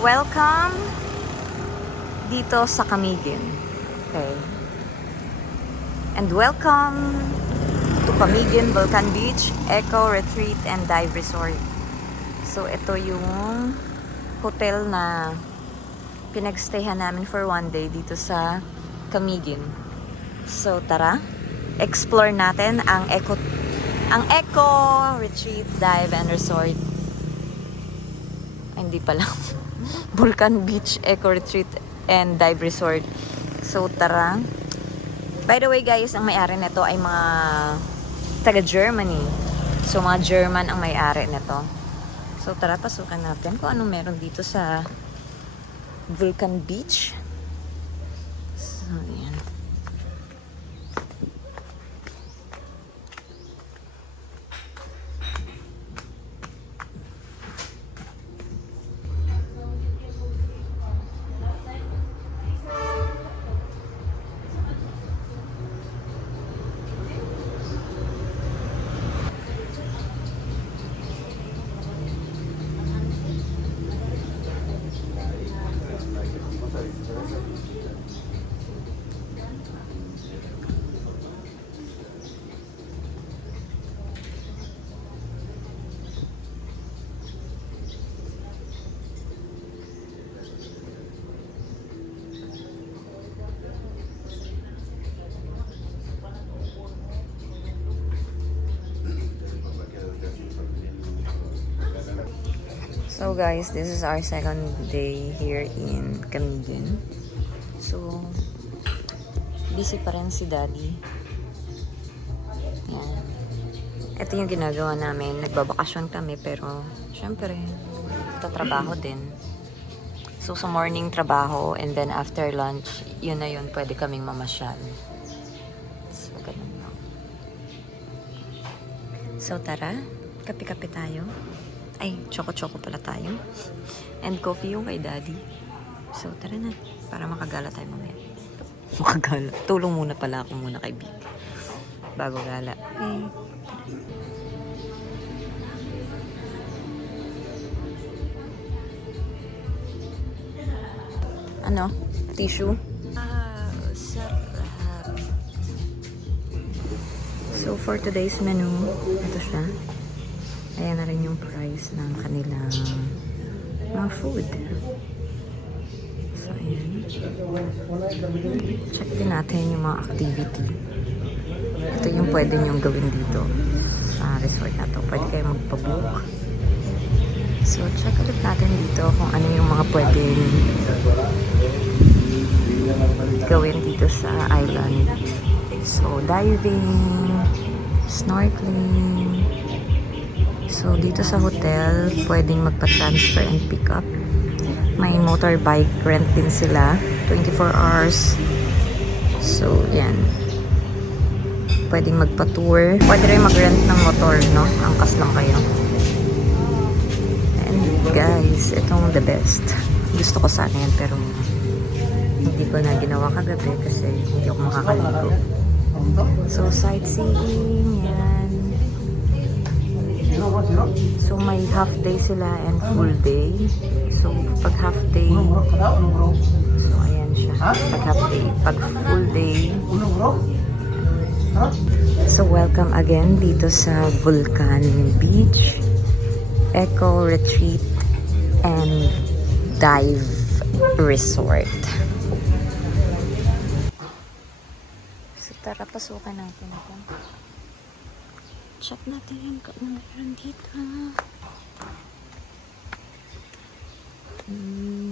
welcome dito sa Camiguin. Okay. And welcome to Camiguin Vulcan Beach Eco Retreat and Dive Resort. So, ito yung hotel na pinagstayhan namin for one day dito sa Camiguin. So, tara, explore natin ang Eco Retreat, Dive and Resort. Ay, hindi pala. Vulcan Beach Eco Retreat and Dive Resort. So, tara. By the way, guys, ang may-ari nito ay mga taga-Germany. So, mga German ang may-ari nito. So, tara, pasukan natin kung anong meron dito sa Vulcan Beach. So, yan. So guys, this is our second day here in Camiguin. So, busy pa rin si Daddy. Yan. Ito yung ginagawa namin. Nagbabakasyon kami pero syempre, tatrabaho din. So, sa morning trabaho and then after lunch, yun na yun, pwede kaming mamasyal. So, ganun lang. So, tara, kape-kape tayo. Ay, choco-choco pala tayo. And coffee yung kay Daddy. So, tara na. Para makagala tayo mamaya. Makagala. Tulong muna pala ako muna kay Big. Bago gala. Okay. Ano? Tissue? Sarap. So, for today's menu, ito siya. Ayan na rin yung price ng kanilang mga food. So, ayan. Check din natin yung mga activity. Ito yung pwede nyong gawin dito sa resort na to. Pwede kayo magpabook. So, check ulit natin dito kung ano yung mga pwede gawin dito sa island. So, diving, snorkeling. So, dito sa hotel, pwedeng magpa-transfer and pick up. May motorbike rent din sila. 24 hours. So, yan. Pwedeng magpa-tour. Pwede rin mag-rent ng motor, no? Angkas lang kayo. And guys, itong the best. Gusto ko sana yan, pero hindi ko na ginawa kagabi kasi hindi ako makakaligo. So, sightseeing, yan. So, may half day sila and full day. So, pag half day, so, ayan siya. Pag half day. Pag full day, so, welcome again dito sa Vulcan Beach Eco Retreat and Dive Resort. So, tara, pasukan natin ito. Check natin yung kung ano meron dito.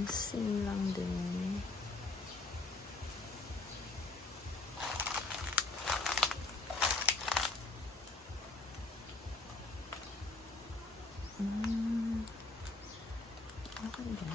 Same lang din. Okay din.